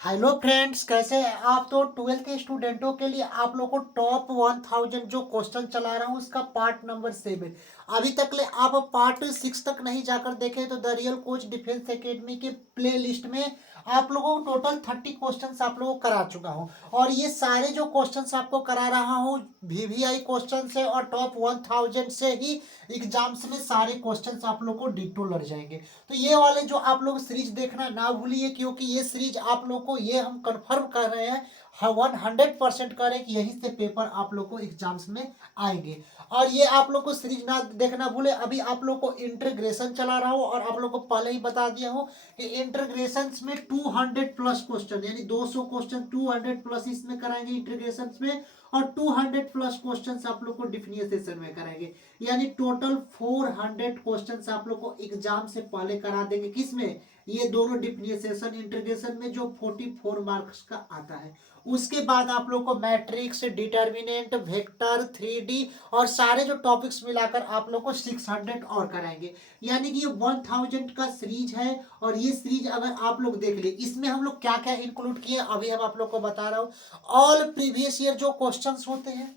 Hello friends, कैसे हैं आप? तो 12th के स्टूडेंटों के लिए आप लोग को टॉप 1000 जो क्वेश्चन चला रहा हूँ उसका पार्ट नंबर 7। अभी तक ले आप पार्ट 6 तक नहीं जाकर देखे तो the real coach defence academy के प्ले लिस्ट में आप लोगों को टोटल 30 क्वेश्चंस आप लोगों को करा चुका हूँ। और ये सारे जो क्वेश्चंस आपको करा रहा हूँ वीवीआई क्वेश्चन से और टॉप 1000 से ही एग्जाम्स में सारे क्वेश्चंस आप लोग को डिटो लग जाएंगे। तो ये वाले जो आप लोग सीरीज देखना ना भूलिए, क्योंकि ये सीरीज आप लोग को ये हम कंफर्म कर रहे हैं, 100% कर रहे हैं कि यहीं से पेपर आप लोग को एग्जाम्स में आएंगे। और ये आप लोग को सीरीज ना देखना भूले। अभी आप लोग को इंटीग्रेशन चला रहा हूँ और आप लोग को पहले ही बता दिया हूँ कि इंटीग्रेशन में 200 प्लस क्वेश्चन यानी 200 क्वेश्चन 200 प्लस इसमें कराएंगे इंटीग्रेशन में, और 200 प्लस क्वेश्चंस आप लोग को डिफरेंशिएशन में कराएंगे। यानी टोटल 400 क्वेश्चंस आप लोग को एग्जाम से पहले करा देंगे। किसमें? ये दोनों डिफरेंशिएशन इंटीग्रेशन में जो 44 मार्क्स का आता है। उसके बाद आप लोग को मैट्रिक्स, डिटर्मिनेंट, वेक्टर, 3D और सारे जो टॉपिक्स मिलाकर आप लोग को 600 और कराएंगे। यानी कि ये 1000 का सीरीज है। और ये सीरीज अगर आप लोग देख ले, इसमें हम लोग क्या क्या इंक्लूड किए अभी हम आप लोग को बता रहा हूँ। ऑल प्रीवियस ईयर जो क्वेश्चंस होते हैं,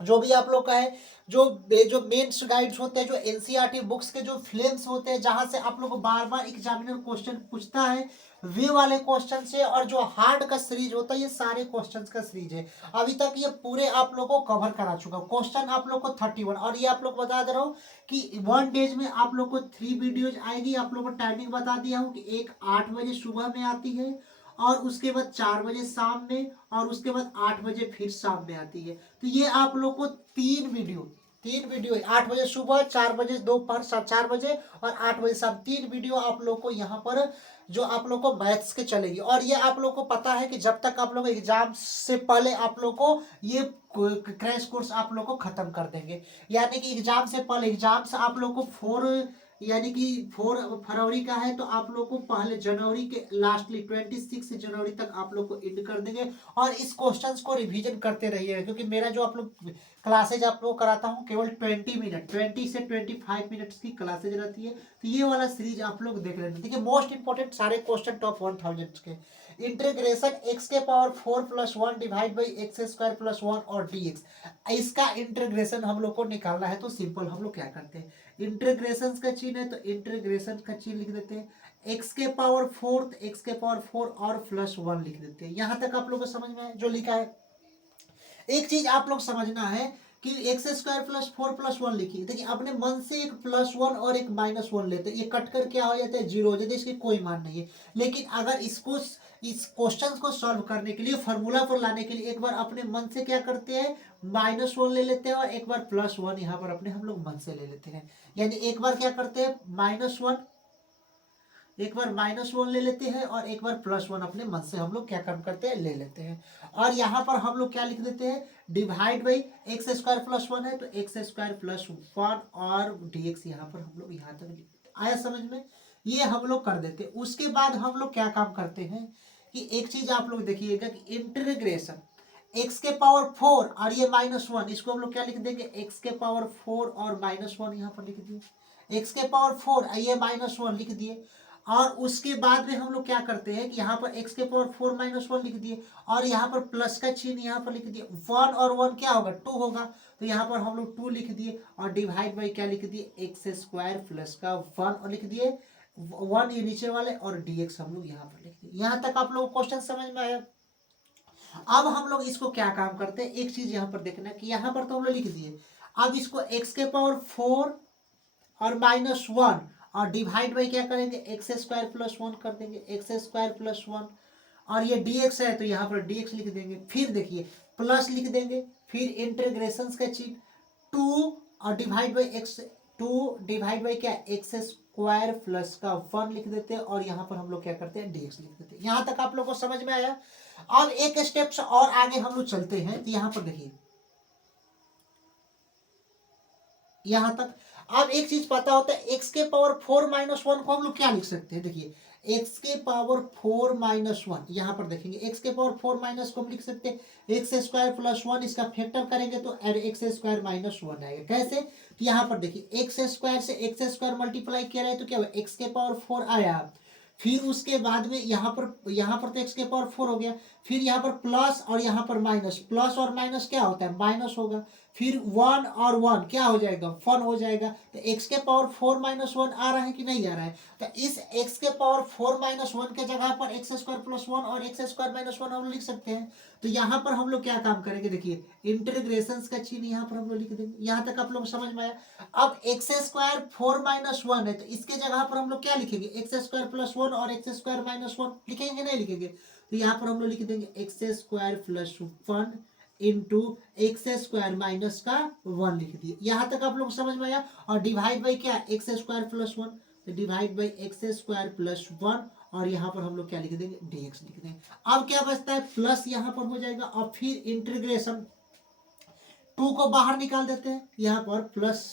जो भी आप लोग का है, जो जो मेंस गाइड्स होते हैं, जो एनसीईआरटी बुक्स के जो फिल्म्स होते हैं जहां से आप लोग को बार बार एग्जामिनर क्वेश्चन पूछता है, वे वाले क्वेश्चन से, और जो हार्ड का सीरीज होता है, ये सारे क्वेश्चंस का सीरीज है। अभी तक ये पूरे आप लोग को कवर करा चुका हूँ। क्वेश्चन आप लोग को 31, और ये आप लोग बता दे रहा हूँ कि 1 डेज में आप लोग को 3 वीडियोज आएगी। आप लोग को टाइमिंग बता दिया हूँ कि एक 8 बजे सुबह में आती है, और उसके बाद 4 बजे शाम में, और उसके बाद 8 बजे फिर शाम में आती है। तो ये आप लोग को 3 वीडियो 8 बजे सुबह, 4 बजे दोपहर 4 बजे और 8 बजे शाम, 3 वीडियो आप लोग को यहाँ पर जो आप लोग को मैथ्स के चलेगी। और ये आप लोग को पता है कि जब तक आप लोग एग्जाम से पहले आप लोग को ये क्रैश कोर्स आप लोग को खत्म कर देंगे। यानी कि एग्जाम से पहले, एग्जाम से आप लोग को 4 फरवरी का है, तो आप लोग को पहले जनवरी के लास्टली 26 जनवरी तक आप लोग को एंड कर देंगे। और इस क्वेश्चंस को रिवीजन करते रहिएगा, क्योंकि मेरा जो आप लोग क्लासेज आप लोग कराता हूँ केवल 20 मिनट, 20 से 25 मिनट्स की क्लासेज रहती है। तो ये वाला सीरीज आप लोग देख लेते हैं। देखिए, मोस्ट इंपॉर्टेंट सारे क्वेश्चन टॉप 1000 के। इंटीग्रेशन एक्स के power 4 plus 1 divide by x square plus 1 और dx, इसका इंटीग्रेशन हम लोग को निकालना है। तो सिंपल हम लोग क्या करते हैं, इंटीग्रेशन का चिन्ह है तो इंटीग्रेशन का चिन्ह लिख देते हैं, एक्स के पावर 4 एक्स के पावर 4 और प्लस 1 लिख देते हैं। यहां तक आप लोग को समझ में आया जो लिखा है? एक चीज आप लोग समझना है कि एक्स स्क्वायर प्लस 4 प्लस 1 लिखिए। देखिए, अपने मन से एक +1 और एक -1 लेते हैं, ये कट कर क्या हो जाता है, 0 हो जाता है, इसकी कोई मान नहीं है। लेकिन अगर इसको इस क्वेश्चन को सॉल्व करने के लिए, फॉर्मूला पर लाने के लिए, एक बार अपने मन से क्या करते हैं, -1 ले लेते हैं, और एक बार +1 यहाँ पर अपने हम लोग मन से ले लेते हैं। यानी एक बार क्या करते हैं, -1, एक बार -1 ले लेते हैं, और एक बार +1 अपने मन से हम लोग क्या काम करते हैं, ले लेते हैं। और यहाँ पर हम लोग क्या लिख देते हैं, divide by x square plus 1 है तो एक्स स्क्वायर प्लस 1 और dx यहाँ पर हम लोग यहाँ तक लिख देते हैं। आया समझ में? ये हम लोग कर देते हैं। उसके बाद हम लोग क्या काम करते हैं कि एक चीज आप लोग देखिएगा कि इंटीग्रेशन एक्स के पावर 4 और ये -1, इसको हम लोग क्या लिख देंगे, एक्स के पावर 4 और -1 यहाँ पर लिख दिए। एक्स के पावर 4 ये -1 लिख दिए। और उसके बाद में हम लोग क्या करते हैं कि यहाँ पर एक्स के पावर 4 -1 लिख दिए, और यहाँ पर प्लस का चिन्ह यहाँ पर लिख दिए। 1 और 1 क्या होगा, 2 होगा, तो यहाँ पर हम लोग 2 लिख दिए, और डिवाइड बाई क्या लिख दिए, एक्स स्क्वायर प्लस का 1 और लिख दिए, 1 ये नीचे वाले, और dx हम लोग यहाँ पर लिख दिए। यहाँ तक आप लोग क्वेश्चन समझ में आया? अब हम लोग इसको क्या काम करते हैं, एक चीज यहाँ पर देखना कि यहाँ पर तो हम लोग लिख दिए। अब इसको एक्स के पावर 4 और -1 और डिवाइड बाई क्या करेंगे, एक्स स्क्वायर प्लस 1 कर देंगे, एक्स स्क्वायर प्लस 1, और ये dx है तो यहाँ पर dx लिख देंगे। फिर देखिए, प्लस लिख देंगे, फिर इंटीग्रेशन का चिन्ह 2 और divide by x, 2 divide by क्या, एक्स स्क्वायर प्लस का 1 लिख देते हैं, और यहाँ पर हम लोग क्या करते हैं, dx लिख देते हैं। यहाँ तक आप लोग को समझ में आया? अब एक स्टेप्स और आगे हम लोग चलते हैं। तो यहाँ पर देखिए, यहां तक अब एक चीज पता होता है, एक्स के पावर 4 -1 को हम लोग क्या लिख सकते हैं, देखिए एक्स के पावर 4 -1, यहां पर देखेंगे एक्स के पावर 4 माइनस को हम लिख सकते हैं एक्स स्क्वायर प्लस 1, इसका फैक्टर करेंगे तो एक्स स्क्वायर -1 आएगा। कैसे? तो यहाँ पर देखिए, एक्स स्क्वायर से एक्स स्क्वायर मल्टीप्लाई किया है तो क्या हुआ, एक्स के पावर 4 आया, फिर उसके बाद में यहाँ पर तो x के पावर 4 हो गया, फिर यहाँ पर प्लस और यहाँ पर माइनस, प्लस और माइनस क्या होता है, माइनस होगा, फिर 1 और 1 क्या हो जाएगा, 1 हो जाएगा। तो x के पावर 4 माइनस 1 आ रहा है कि नहीं आ रहा है, तो इस x के पावर 4 माइनस 1 के जगह पर एक्स स्क्वायर प्लस 1 और एक्स स्क्वायर माइनस 1 हम लोग लिख सकते हैं। तो यहाँ पर हम लोग क्या काम करेंगे, देखिए इंटीग्रेशन का चिन्ह यहाँ पर हम लोग लिख देंगे। यहाँ तक आप लोग समझ में आया। अब एक्स स्क्वायर 4 माइनस 1 है, तो इसके जगह पर हम लोग क्या लिखेंगे, एक्स स्क्वायर प्लस 1 और एक्स स्क्वायर माइनस 1 लिखेंगे, नहीं लिखेंगे। तो यहाँ पर हम लोग लिख देंगे x square plus 1 into x square minus का 1 लिख दिए। यहाँ तक आप लोग समझ में आया। और डिवाइड बाई क्या, एक्स स्क्वायर प्लस 1, तो divide by x square plus 1 और यहाँ पर हम लोग क्या लिख देंगे, dx लिख देंगे। अब क्या बचता है, प्लस यहाँ पर हो जाएगा और फिर इंटीग्रेशन 2 को बाहर निकाल देते हैं, यहाँ पर प्लस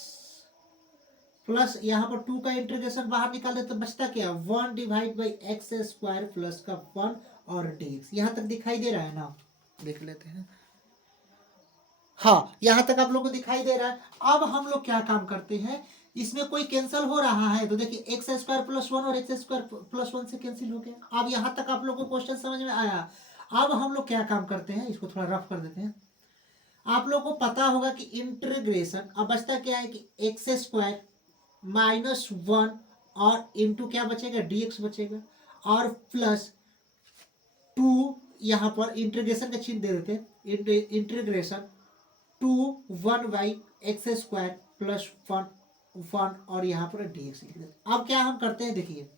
प्लस यहाँ पर 2 का इंटीग्रेशन बाहर निकाल देते, बचता क्या, 1 divide by x square plus का 1 और dx। यहाँ तक दिखाई दे रहा है ना, देख लेते हैं। हाँ, यहाँ तक आप लोगों को दिखाई दे रहा है। अब हम लोग क्या काम करते हैं, इसमें कोई कैंसिल हो रहा है तो देखिए एक्स स्क्वायर प्लस 1 और एक्स स्क्वायर प्लस 1 से कैंसिल हो गया। अब यहाँ तक आप लोगों को क्वेश्चन समझ में आया। अब हम लोग क्या काम करते हैं, इसको थोड़ा रफ कर देते हैं। आप लोगों को पता होगा कि इंटीग्रेशन, अब बचता क्या है कि एक्स स्क्वायर माइनस 1 और इंटू क्या बचेगा, dx बचेगा, और प्लस 2 यहाँ पर इंटीग्रेशन का चिन्ह दे देते हैं, integration 2 1 by x square plus 1 और यहाँ पर dx लिख देते। अब क्या हम करते हैं, देखिए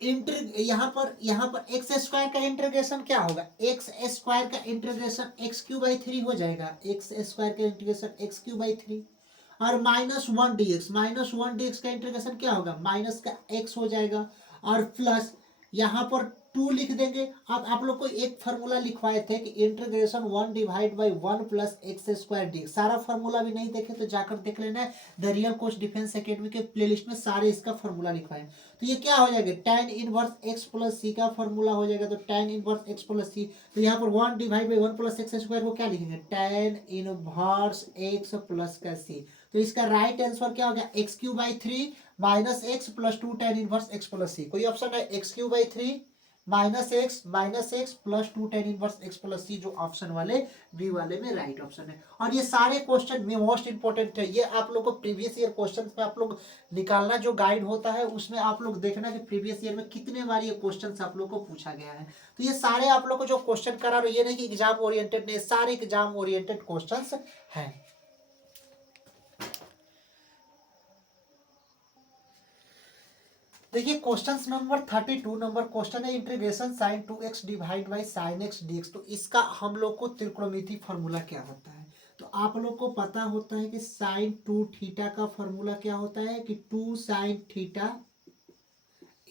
यहाँ पर एक्स स्क्वायर का इंटीग्रेशन क्या होगा, एक्स स्क्वायर का इंटीग्रेशन एक्स क्यू बाई 3 हो जाएगा, एक्स स्क्वायर का इंटीग्रेशन एक्स क्यू बाई 3 और माइनस 1 dx का इंटीग्रेशन क्या होगा, माइनस का x हो जाएगा और प्लस यहाँ पर 2 लिख देंगे। अब आप लोग को एक फार्मूला लिखवाए थे कि integration 1 divide by 1 plus x square D. सारा फार्मूला भी नहीं देखे तो जाकर देख लेना है, the real coach defence academy के प्लेलिस्ट में सारे इसका फार्मूला लिखवाए। तो ये क्या हो जाएगा, tan इनवर्स एक्स प्लस सी का फार्मूला हो जाएगा। तो tan इनवर्स एक्स प्लस सी, तो यहाँ पर 1 divide by 1 plus x square को क्या लिखेंगे, tan इनवर्स एक्स प्लस का सी। तो इसका राइट आंसर क्या हो गया, x cube by 3 minus x plus 2 tan inverse x plus c. कोई ऑप्शन है, x cube by 3 minus x plus 2 tan inverse x plus c, जो ऑप्शन वाले बी वाले में राइट ऑप्शन है। और ये सारे क्वेश्चन में मोस्ट इंपॉर्टेंट है, ये आप लोग को प्रीवियस ईयर क्वेश्चन में आप लोग निकालना जो गाइड होता है उसमें आप लोग देखना कि प्रीवियस ईयर में कितने बार ये क्वेश्चन आप लोग को पूछा गया है। तो ये सारे आप लोग को जो क्वेश्चन करा रहे, ये नहीं कि एग्जाम ओरिएंटेड नहीं, सारे एग्जाम ओरिएंटेड क्वेश्चन है। देखिए क्वेश्चन नंबर 32 नंबर क्वेश्चन है, integration sine 2x divide by sine x dx। तो इसका हम लोग को त्रिकोणमिति फार्मूला क्या होता है, तो आप लोग को पता होता है कि साइन 2 थीटा का फार्मूला क्या होता है कि 2 sine theta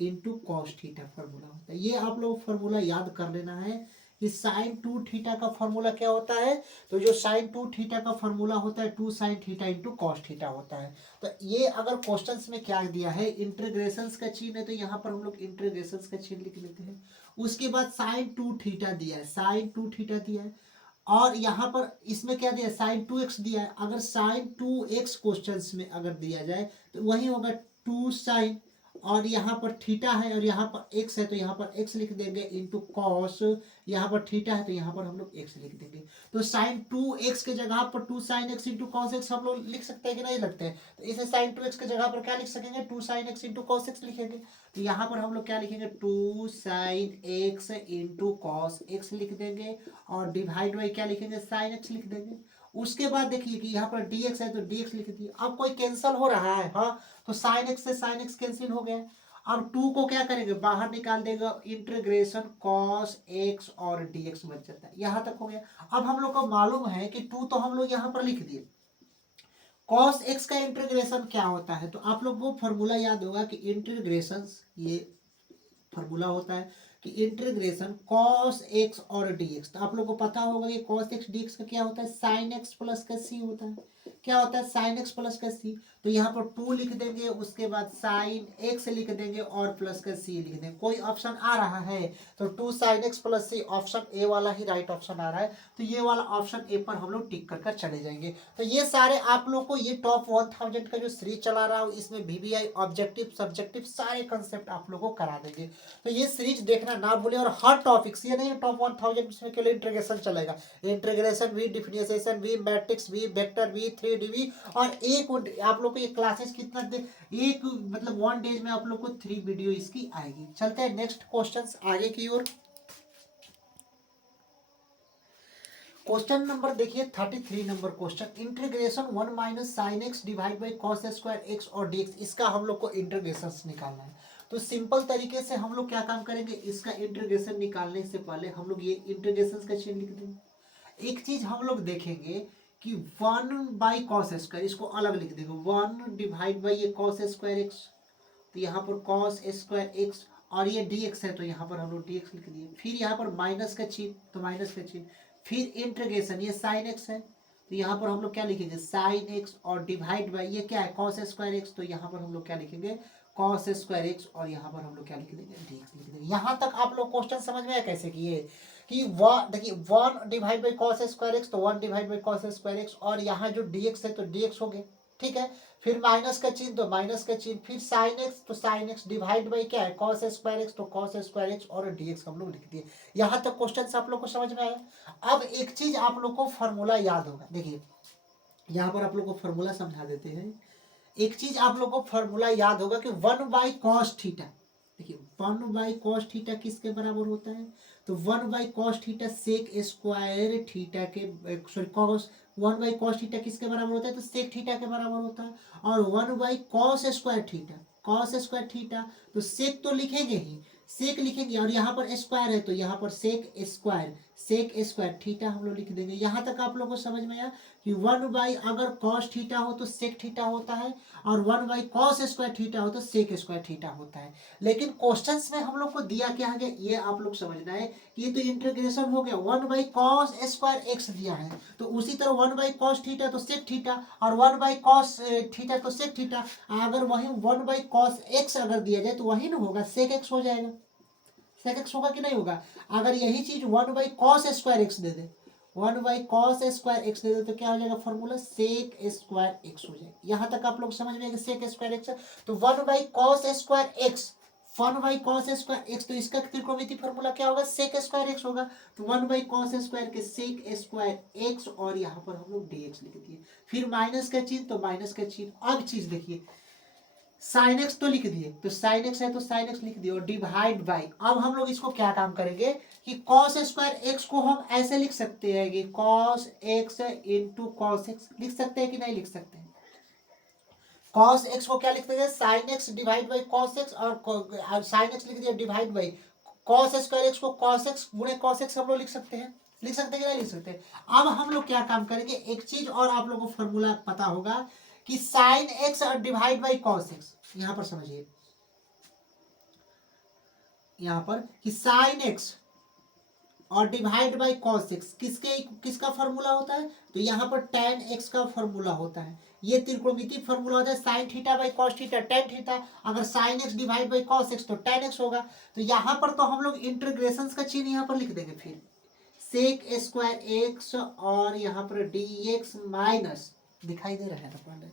into cos theta formula होता है। ये आप लोग फार्मूला याद कर लेना है कि साइन 2 थीटा का फार्मूला क्या होता है। तो जो साइन 2 थीटा का फार्मूला होता है 2 sine theta into cos theta होता है। तो ये अगर क्वेश्चंस में क्या दिया है, इंटीग्रेशंस का चिन्ह है, तो यहाँ पर हम लोग इंटीग्रेशंस का चिन्ह लिख लेते हैं। उसके बाद साइन 2 थीटा दिया है, साइन 2 थीटा दिया है, और यहाँ पर इसमें क्या दिया है, साइन 2x दिया है। अगर साइन 2x क्वेश्चंस में अगर दिया जाए तो वही होगा 2 साइन, और यहाँ पर थीटा है और यहाँ पर x है तो यहाँ पर x लिख देंगे इंटू कॉस, यहाँ पर थीटा है तो यहाँ पर हम लोग x लिख देंगे। तो साइन 2x के जगह पर 2 sine x into cos x हम लोग लिख सकते हैं कि नहीं लगते हैं। तो इसे साइन 2x के जगह पर क्या लिख सकेंगे, 2 sine x into cos x लिखेंगे। तो यहाँ पर हम लोग क्या लिखेंगे, 2 sine x into cos x लिख देंगे और डिवाइड बाई क्या लिखेंगे, साइन एक्स लिख देंगे। उसके बाद देखिए कि यहाँ पर dx है तो dx लिख दिए। अब कोई कैंसिल हो रहा है, हाँ, तो साइन एक्स से साइन एक्स कैंसिल हो गया। अब 2 को क्या करेंगे, बाहर निकाल देगा, इंटीग्रेशन कॉस एक्स और dx बच जाता है। यहाँ तक हो गया। अब हम लोग को मालूम है कि 2 तो हम लोग यहाँ पर लिख दिए, कॉस एक्स का इंटीग्रेशन क्या होता है, तो आप लोग को फॉर्मूला याद होगा कि इंटीग्रेशन, ये फॉर्मूला होता है कि इंटीग्रेशन कॉस एक्स और डी एक्स, तो आप लोग को पता होगा कि कॉस एक्स डी एक्स का क्या होता है, साइन एक्स प्लस का सी होता है। क्या होता है, साइन एक्स प्लस का सी। तो यहाँ पर 2 लिख देंगे, उसके बाद साइन एक्स लिख देंगे और प्लस का सी लिख देंगे। कोई ऑप्शन आ रहा है तो 2 sine x plus C, option A वाला ही राइट ऑप्शन आ रहा है, तो ये वाला ऑप्शन ए पर हम लोग टिक कर चले जाएंगे। तो ये सारे आप लोग को, ये टॉप 1000 का जो सीरीज चला रहा हूँ, इसमें वीवीआई ऑब्जेक्टिव सब्जेक्टिव सारे कंसेप्ट आप लोग को करा देंगे। तो ये सीरीज देखना ना भूले, और हर टॉपिक्स, ये नहीं टॉप 1000 इसमें केवल इंटीग्रेशन चलेगा, इंटीग्रेशन भी, डिफरेंशिएशन भी, मैट्रिक्स भी, वेक्टर भी, 3D भी, और एक आप लोग को ये क्लासेस कितना दे, एक मतलब 1 डेज में आप लोग को 3 वीडियो इसकी आएगी। चलते हैं नेक्स्ट क्वेश्चंस आगे की ओर। क्वेश्चन नंबर देखिए 33 number question, integration 1 minus sign x divide by cos square x और dx, इसका हम लोग को इंटीग्रेशन निकालना है। तो सिंपल तरीके से हम लोग क्या काम करेंगे, इसका इंटीग्रेशन निकालने से पहले हम लोग ये इंटीग्रेशन का चिन्ह लिख देंगे। एक चीज हम लोग देखेंगे कि 1 बाई कॉस स्क्वायर, इसको अलग लिख देंगे, 1 डिवाइड बाई ये कॉस स्क्वायर एक्स, तो यहाँ पर कॉस स्क्वायर एक्स, और ये dx है तो यहाँ पर हम लोग dx लिख दिए। फिर यहाँ पर माइनस का चिन्ह, तो माइनस का चिन्ह, फिर इंटीग्रेशन, ये साइन एक्स है तो यहाँ पर हम लोग क्या लिखेंगे, साइन एक्स, और डिवाइड बाई ये क्या है, कॉस स्क्वायर एक्स, तो यहाँ पर हम लोग क्या लिखेंगे, कॉस स्क्वायर एक्स, और यहाँ पर हम लोग क्या लिख देंगे, dx लिख देंगे। यहाँ तक आप लोग क्वेश्चन समझ में आया कैसे किए कि देखिए 1 divide by cos square x, तो 1 divide by cos square x, और यहाँ जो dx है तो dx हो गया, ठीक है। फिर माइनस का चिन्ह तो माइनस का चिन्ह, फिर साइन एक्स तो साइन एक्स, डिवाइड बाई क्या है, कॉस स्क्वायर एक्स, तो कॉस स्क्वायर एक्स, और dx हम लोग लिख दिए। यहाँ तक क्वेश्चन आप लोग को समझ में आया। अब एक चीज आप लोग को फॉर्मूला याद होगा, देखिए यहाँ पर आप लोग को फॉर्मूला समझा देते हैं। एक चीज आप लोग को फॉर्मूला याद होगा कि 1 बाई कॉस थीटा, देखिए 1 बाई कॉस थीटा किसके बराबर होता है, तो 1 by cos theta sec square theta के, sorry cos, 1 by cos theta किसके बराबर होता है, तो सेक थीटा के बराबर होता है। और 1 by cos square theta, cos square theta, तो सेक तो लिखेंगे ही, सेक लिखेंगे, और यहाँ पर स्क्वायर है तो यहाँ पर sec square, sec square theta हम लोग लिख देंगे। यहाँ तक आप लोग को समझ में आया कि 1 बाई अगर कॉस थीटा हो तो सेक थीटा होता है, और 1 बाई कॉस स्क्वायर थीटा हो तो सेक स्क्वायर थीटा होता है। लेकिन क्वेश्चंस में हम लोग को दिया क्या है, ये आप लोग समझना है कि ये तो इंटीग्रेशन हो गया, 1 बाई कॉस स्क्वायर एक्स दिया है, तो उसी तरह 1 बाई कॉस थीटा तो सेक थीटा, और 1 बाई कॉस थीटा तो सेक थीटा। अगर वही 1 बाई कॉस एक्स अगर दिया जाए तो वही ना होगा, सेक एक्स हो जाएगा, सेक एक्स होगा कि नहीं होगा। अगर यही चीज 1 बाई कॉस स्क्वायर एक्स दे दे, 1 बाई कॉस स्क्वायर एक्स दे दे, तो क्या हो जाएगा फॉर्मूला, सेक स्क्वायर एक्स हो जाएगा। यहाँ तक आप लोग समझ में, सेक स्क्वायर एक्स, तो 1 by cos square x, 1 by cos square x, तो इसका त्रिकोणमिति फॉर्मूला क्या होगा, सेक स्क्वायर एक्स होगा। तो 1 बाई कॉस स्क्वायर के सेक स्क्वायर एक्स, और यहाँ पर हम लोग dx लिख दिए। फिर माइनस का चिन्ह तो माइनस का चिन्ह। अब चीज देखिए, साइन एक्स तो लिख दिए, तो साइन एक्स है तो साइन एक्स लिख दिए, और डिवाइड बाई, अब हम लोग इसको क्या काम करेंगे कि कॉस स्क्वायर एक्स को हम ऐसे लिख सकते हैं कि cos x into cos x, लिख सकते हैं कि नहीं लिख सकते हैं। कॉस एक्स को क्या लिखते हैं, sign x divide by cos x, और साइन एक्स लिख दिया divide by cos square x को कॉस एक्स गुणे कॉस एक्स हम लोग लिख सकते हैं, लिख सकते हैं कि नहीं लिख सकते। अब हम लोग क्या काम करेंगे, एक चीज और आप लोगों को फॉर्मूला पता होगा कि साइन एक्स और डिवाइड बाई कॉस एक्स, यहां पर समझिए, यहां पर कि साइन एक्स और डिवाइड बाई कॉस एक्स किसका फॉर्मूला होता है, तो यहाँ पर tan एक्स का फॉर्मूला होता है। ये त्रिकोणमिति फॉर्मूला होता है, sine theta by cos theta tan theta, अगर sine x divide by cos x तो tan एक्स होगा। तो यहाँ पर तो हम लोग इंटीग्रेशन का चिन्ह यहाँ पर लिख देंगे, फिर सेक स्क्वायर एक्स, और यहाँ पर dx माइनस, दिखाई दे रहा है ना पहले,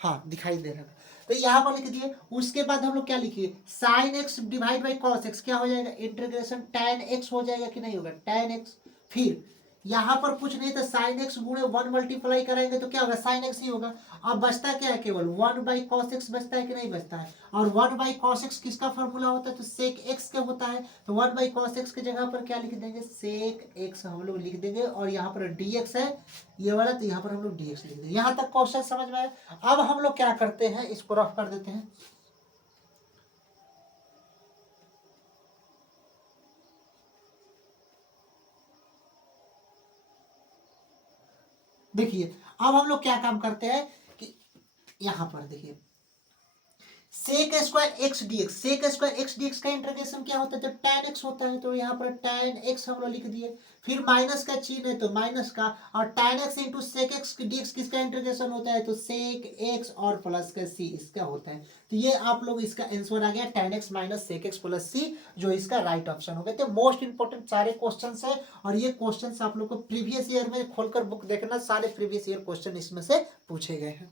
हाँ दिखाई दे रहा है, तो यहाँ पर लिख दिए। उसके बाद हम लोग क्या लिखिए, sign x divide by cos x क्या हो जाएगा, इंटीग्रेशन tan एक्स हो जाएगा कि नहीं होगा, tan एक्स। फिर यहाँ पर कुछ नहीं था, साइन एक्स गुणे 1 मल्टीप्लाई कराएंगे तो क्या होगा, साइन एक्स ही होगा। अब बचता क्या है, केवल 1 बाई कॉस एक्स बचता है कि नहीं बचता है, और 1 बाई कॉस एक्स किसका फॉर्मूला होता है, तो सेक एक्स का होता है। तो 1 बाई कॉस एक्स की जगह पर क्या लिख देंगे, सेक एक्स हम लोग लिख देंगे, और यहाँ पर dx है ये वाला, तो यहाँ पर हम लोग dx लिख देंगे। यहाँ तक क्वेश्चन समझ में आया। अब हम लोग क्या करते हैं, इसको रफ कर देते हैं। देखिए अब हम लोग क्या काम करते हैं कि यहाँ पर देखिए, sec square x d x, sec square x d x का इंटीग्रेशन क्या होता है, जब tan x होता है तो यहाँ पर tan x हम लोग लिख दिए, फिर माइनस का चिन्ह है तो माइनस का, और tan x into sec x d x किसका इंटीग्रेशन होता है, तो सेक x और प्लस का c इसका होता है। तो ये आप लोग इसका आंसर आ गया tan x minus sec x plus c, जो इसका राइट ऑप्शन हो गया। तो मोस्ट इंपोर्टेंट सारे क्वेश्चन है, और ये क्वेश्चन आप लोग को प्रीवियस ईयर में खोलकर बुक देखना, सारे प्रीवियस ईयर क्वेश्चन इसमें से पूछे गए हैं।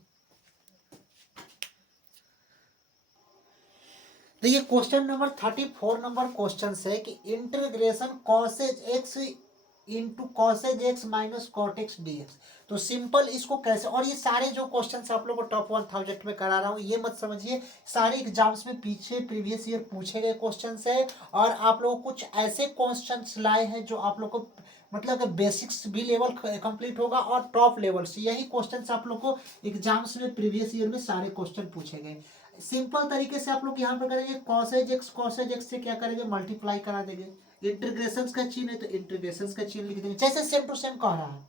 देखिए क्वेश्चन नंबर 34 नंबर क्वेश्चन है कि integration cosec x into cosec x minus cot x d x. तो सिंपल इसको कैसे, और ये सारे जो क्वेश्चन आप लोग को टॉप 1000 में करा रहा हूँ, ये मत समझिए सारे एग्जाम्स में पीछे प्रीवियस ईयर पूछे गए क्वेश्चन है, और आप लोग कुछ ऐसे क्वेश्चन लाए हैं जो आप लोग को मतलब बेसिक्स भी लेवल कंप्लीट होगा और टॉप लेवल से यही क्वेश्चन आप लोग को एग्जाम्स में प्रीवियस ईयर में सारे क्वेश्चन पूछे गए। सिंपल तरीके से आप लोग यहाँ पर करेंगे कॉसेज एक्स से क्या करेंगे, मल्टीप्लाई करा देंगे, इंटीग्रेशन का चिन्ह है तो इंटीग्रेशन का चिन्ह लिख देंगे, जैसे सेम टू सेम कह रहा है।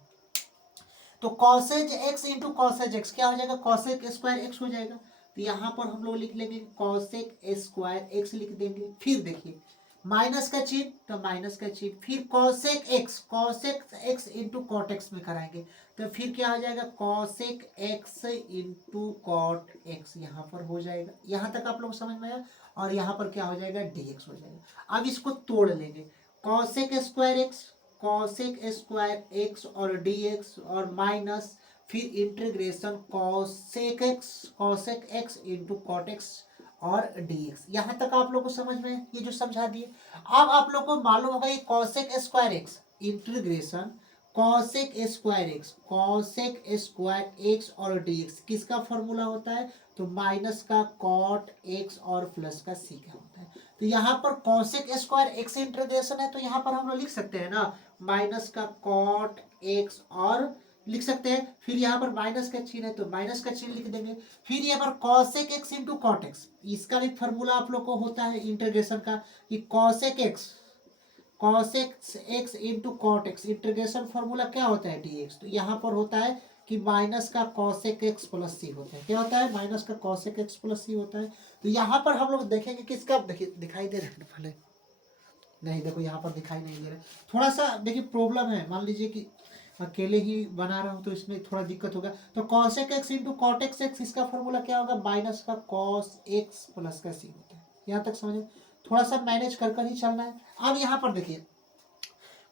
तो causes x into cosec x क्या हो जाएगा, कॉसेक स्क्वायर एक्स हो जाएगा। तो यहाँ पर हम लोग लिख लेंगे कॉसेक स्क्वायर एक्स लिख देंगे, फिर देखिए माइनस का चिन्ह तो माइनस का चिन्ह, फिर cosec x into cot x में कराएंगे, तो फिर क्या हो जाएगा cosec x into cot x यहाँ पर हो जाएगा। यहाँ तक आप लोग समझ में आया, और यहाँ पर क्या हो जाएगा dx हो जाएगा। अब इसको तोड़ लेंगे, कॉसेक स्क्वायर एक्स और dx और माइनस, फिर integration cosec x into cot x और dx। यहाँ तक आप लोग को समझ में ये जो समझा दिए। अब आप लोग को मालूम होगा ये cosec square x integration cosec square x और dx किसका फॉर्मूला होता है, तो माइनस का कॉट एक्स और प्लस का सी का होता है। तो यहाँ पर कॉसेक स्क्वायर एक्स इंटीग्रेशन है, तो यहाँ पर हम लोग लिख सकते हैं ना माइनस का कॉट एक्स और लिख सकते हैं, फिर यहाँ पर माइनस का चिन्ह है तो माइनस का चिन्ह लिख देंगे, फिर यहाँ पर cosec x into cot x, इसका भी फॉर्मूला आप लोग को होता है इंटीग्रेशन का कि cosec x into cot x, integration formula क्या होता है dx। तो यहाँ पर होता है कि माइनस का कॉसेक एक्स प्लस सी होता है, क्या होता है माइनस का कॉसेक एक्स प्लस सी होता है। तो यहाँ पर हम लोग देखेंगे कि इसका देखिए दिखाई दे रहा है पहले, नहीं देखो यहाँ पर दिखाई नहीं दे रहा है, थोड़ा सा देखिए प्रॉब्लम है, मान लीजिए कि अकेले ही बना रहा हूँ तो इसमें थोड़ा दिक्कत होगा। तो cosec x into cot x इसका फॉर्मूला क्या होगा, माइनस का कॉस एक्स प्लस का सी होता है। यहाँ तक समझे, थोड़ा सा मैनेज कर कर ही चलना है। अब यहाँ पर देखिए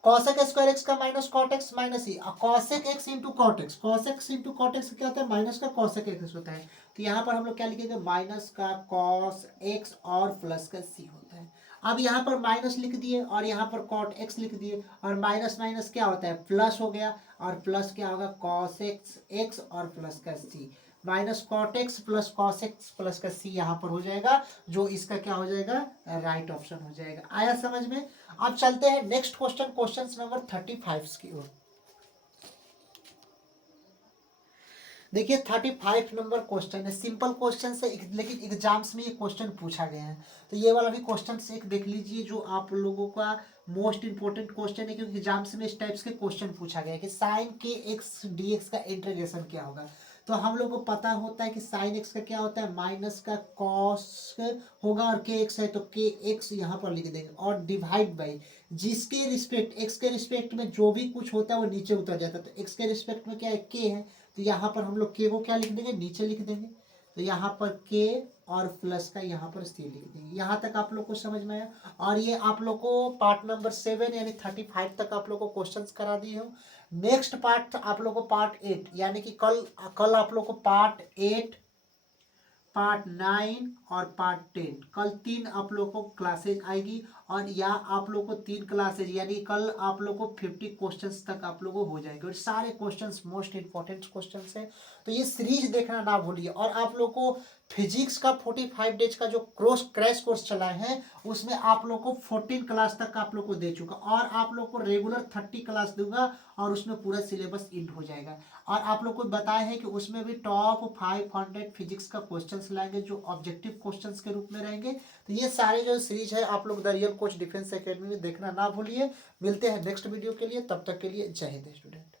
कॉसेक स्क्वायर एक्स का minus cot x minus e, cosec x into cot x, क्या होता है माइनस का कॉसेक एक्स होता है। तो यहाँ पर हम लोग क्या लिखेंगे माइनस का कॉस एक्स और प्लस का सी होता है। अब यहाँ पर माइनस लिख दिए और यहाँ पर कॉट एक्स लिख दिए, और माइनस माइनस क्या होता है प्लस हो गया, और प्लस क्या होगा कॉस एक्स और प्लस का सी, माइनस कॉट एक्स प्लस का सी यहाँ पर हो जाएगा, जो इसका क्या हो जाएगा राइट ऑप्शन हो जाएगा। आया समझ में। अब चलते हैं नेक्स्ट क्वेश्चन नंबर 35 की ओर। देखिए 35 नंबर क्वेश्चन है, सिंपल क्वेश्चन है लेकिन एग्जाम्स में ये क्वेश्चन पूछा गया है। तो ये वाला भी क्वेश्चन एक देख लीजिए, जो आप लोगों का मोस्ट इंपोर्टेंट क्वेश्चन है, क्योंकि एग्जाम्स में इस टाइप्स के क्वेश्चन पूछा गया है कि साइन के एक्स डी एक्स का इंटीग्रेशन क्या होगा। तो हम लोग को पता होता है कि साइन एक्स का क्या होता है माइनस का कॉस होगा, और के एक्स है तो के एक्स यहाँ पर लिख देंगे, और डिवाइड बाई जिसके रिस्पेक्ट एक्स के रिस्पेक्ट में जो भी कुछ होता है वो नीचे उतर जाता है। तो एक्स के रिस्पेक्ट में क्या है के है, तो यहाँ पर हम लोग के को क्या लिख देंगे नीचे लिख देंगे, तो यहाँ पर के और प्लस का यहाँ पर सी लिख देंगे। यहाँ तक आप लोग को समझ में आया, और ये आप लोग को पार्ट नंबर 7 यानी 35 तक आप लोग को क्वेश्चंस करा दिए हूँ। नेक्स्ट पार्ट आप लोग को पार्ट 8 यानी कि कल आप लोग को पार्ट 8 पार्ट 9 और पार्ट 10 कल 3 आप लोग को क्लासेज आएगी, और या आप लोग को 3 क्लासेज यानी कल आप लोग को 50 क्वेश्चंस तक आप लोग को हो जाएंगे, और सारे क्वेश्चंस मोस्ट इंपॉर्टेंट क्वेश्चंस हैं। तो ये सीरीज देखना ना भूलिए। और आप लोग को फिजिक्स का 45 डेज का जो क्रैश कोर्स चला है उसमें आप लोग को 14 क्लास तक आप लोग को दे चुका, और आप लोग को रेगुलर 30 क्लास दूंगा, और उसमें पूरा सिलेबस इंड हो जाएगा। और आप लोग को बताया है कि उसमें भी टॉप 500 फिजिक्स का क्वेश्चंस लाएंगे जो ऑब्जेक्टिव क्वेश्चंस के रूप में रहेंगे। तो ये सारे जो सीरीज है आप लोग the real coach defence academy में देखना ना भूलिए। मिलते हैं नेक्स्ट वीडियो के लिए, तब तक के लिए जय हिंद स्टूडेंट।